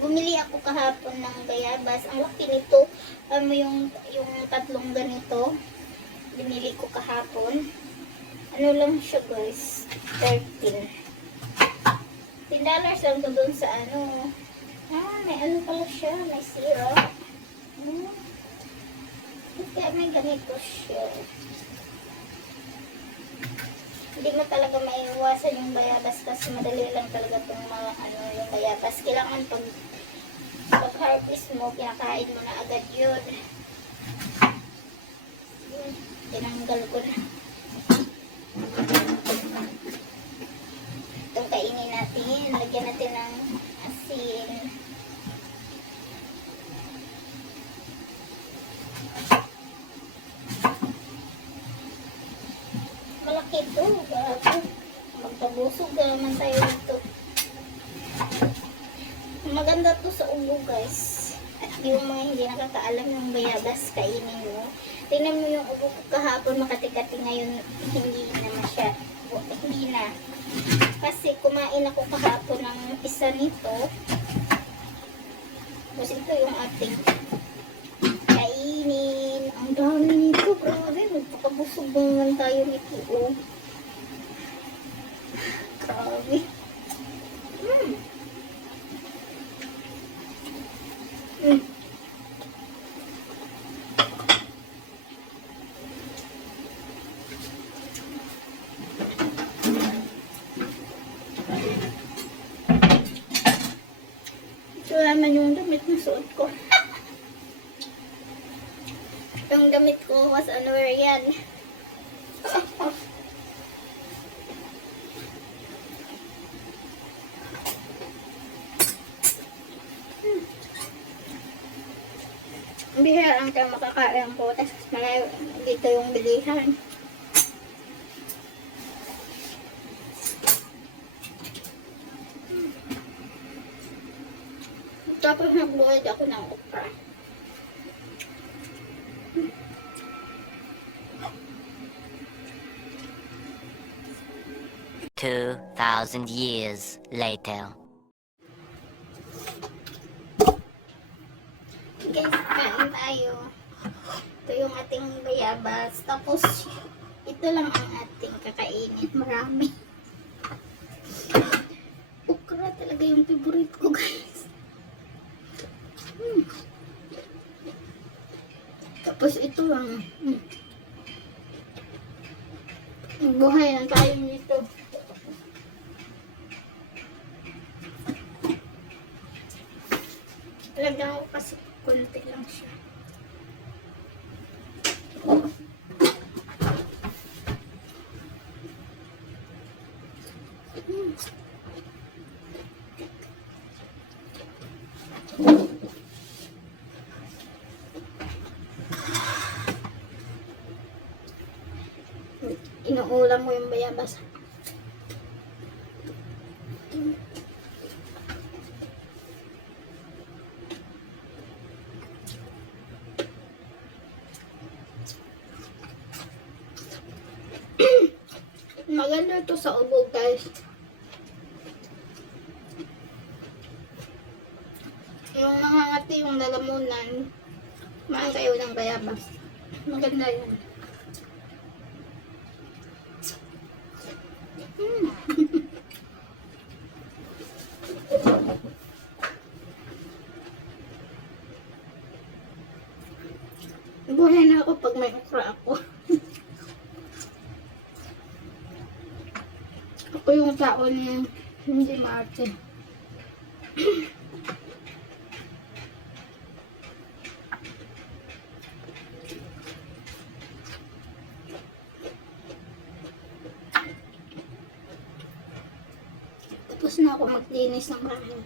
Bumili ako kahapon ng bayabas. Ang laki nito. Yung tatlong ganito. Binili ko kahapon. Ano lang siya guys? 13. $10 lang to doon sa ano. May ano pala siya. May syrup. Kaya may ganito siya. Hindi mo talaga maiiwasan yung bayabas kasi madali lang talaga itong mga yung bayabas. Kailangan pag harvest mo, kinakain mo na agad yun. Tinanggal ko na. Itong kainin natin. Lagyan natin ng asin. Malaki ito. Magpabusog naman tayo dito. Maganda to sa ubo guys. At yung mga hindi nakakaalam ng bayabas, kainin mo. Tingnan mo yung ubo ko kahapon makati-kati, ngayon hindi na masya. Hindi na. Kasi kumain ako kahapon ng isa nito. Tapos ito yung ating kainin. Ang dami nito. Grabe. Magpakabusog naman tayo nito. Oh. Grabe. So, naman yung damit na suot ko. Yung damit ko was underwear yan. Bihira lang tayo makakain po. Tapos dito yung bilihan. Tapos nagbuhat ako ng okra. $2,000 later. Guys, kain tayo. Ito yung ating bayabas. Tapos, ito lang ang ating kakainin. Marami. Okra talaga yung favorite ko, guys. Tapos, ito lang. Buhay lang tayo nito. Lagyan ko kasi konti lang siya. Inuulam mo yung bayabas. Maganda ito sa ubo, guys. Yung nangangati yung lalamunan, kumain kayo ng bayabas. Maganda yun. Buhay na ako pag may okra ako. Ako yung tao na hindi maarte. Tapos na ako maglinis ng bahay.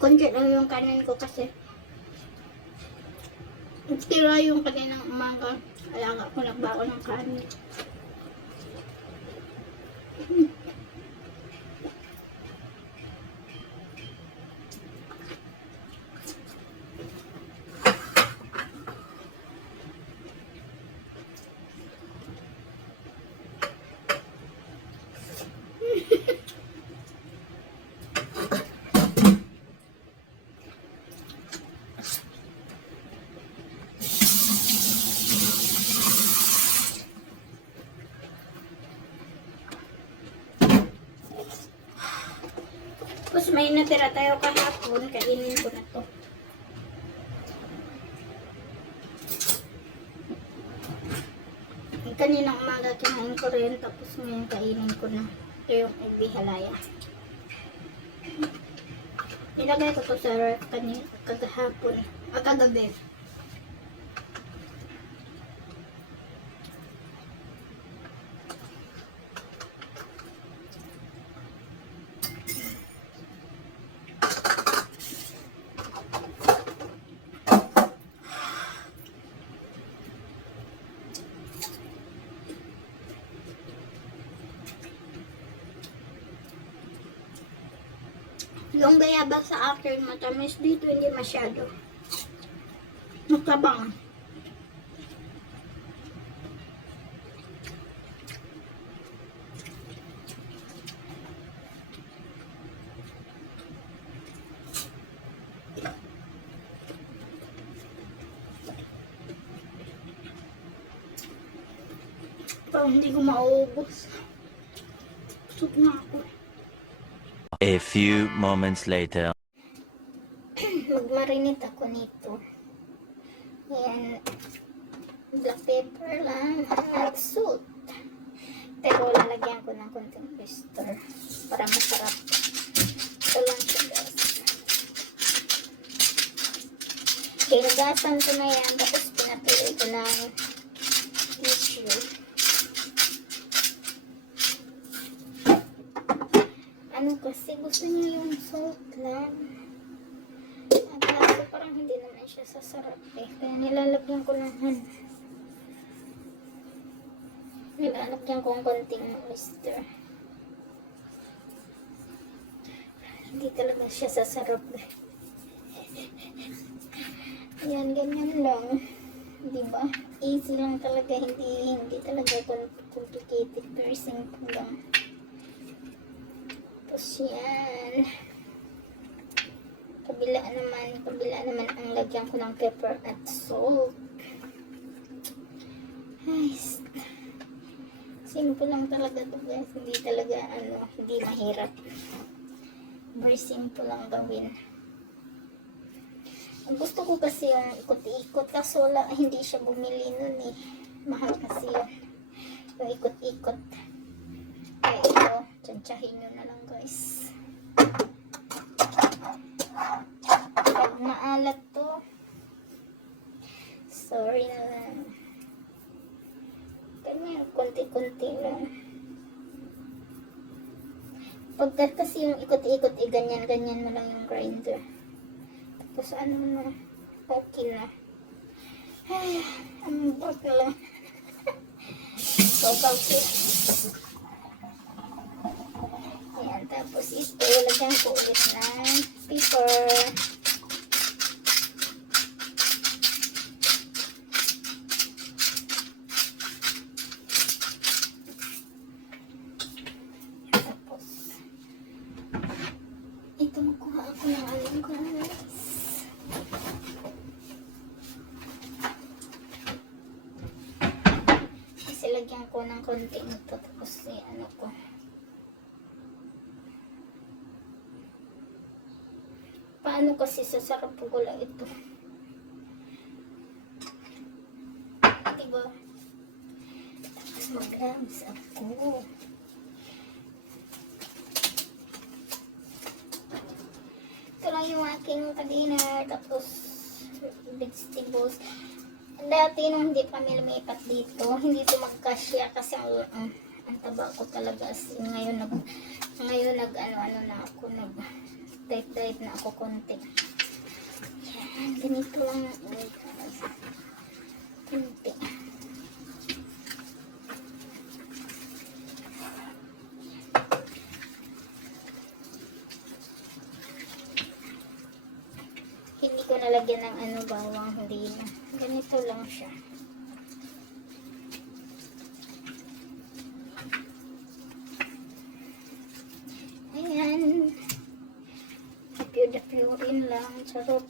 Konti lang yung kanin ko kasi tira yung kaninang umaga. Kaya nga ako nagbako ng kanin. Tapos may natira tayo kahapon, kainin ko na to. Kaninang umaga kinain ko rin, tapos ngayon kainin ko na. Ito yung ibihalaya. Nilagay ko to sa ref kagahapon, kagabi. Yung bayabas sa akin matamis, dito hindi masyado. Nakabang. Parang hindi ko mauubos. Busog na ako. A few moments later. Magmarinate ako nito. Ayan. Black pepper lang at salt. Pero lalagyan ko ng konting oyster para masarap. Ito lang siya, guys. Hinugasan ko na yan. Tapos pinatuloy ko ng tissue. Ano kasi gusto niya yung salt lang. At kaso parang hindi naman siya sasarap eh. Kaya nilalagyan ko ng nilalagyan ko ng konting oyster. Hindi talaga siya sasarap eh. Yan, ganyan lang. Diba? Easy lang talaga. Hindi talaga complicated. Very simple lang. Tapos yan. Kabila naman ang lagyan ko ng pepper at salt. Nice. Simple lang talaga to, guys. Hindi talaga hindi mahirap. Very simple lang gawin. Ang gusto ko kasi yung ikot-ikot, kaso wala, hindi siya bumili nun eh. Mahal kasi yun. Yung ikot-ikot. Kaya ito, tsansyahin nyo na lang, guys. Pag maalat to, sorry na lang. Ganyan, konti-konti lang. Pag kasi yung ikot-ikot, ganyan-ganyan mo lang yung grinder. Tapos na, okay na. Ay, ang bot na lang. So, okay. Ayan, tapos ito, lagyan ko ulit ng pepper. Tapos, ito makuha ako ng alam guys. Kasi lagyan ko ng konti ito, tapos ko. Paano kasi sasarap po gula ito? Diba? Tapos mag-grams ako. Ito lang yung aking kadiner. Tapos vegetables. Dati nung hindi kami lumipat dito, hindi ito magkasya kasi ang taba ko talaga. Ngayon na ako mag-diet na ako konti. Yan, ganito lang. Konti. Hindi ko nalagyan ng ano bawang, hindi na. Ganito lang siya. Ayan. Dapyo-dapyoin lang. Charot.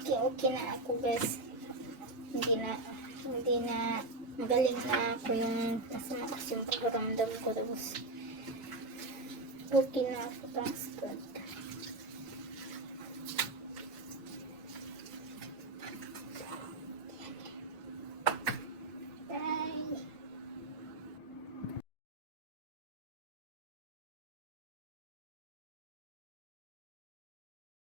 Okay na ako guys. Hindi na magaling na ako yung masama kasi yung pagramdam ko. Tapos okay na ako. Thanks God.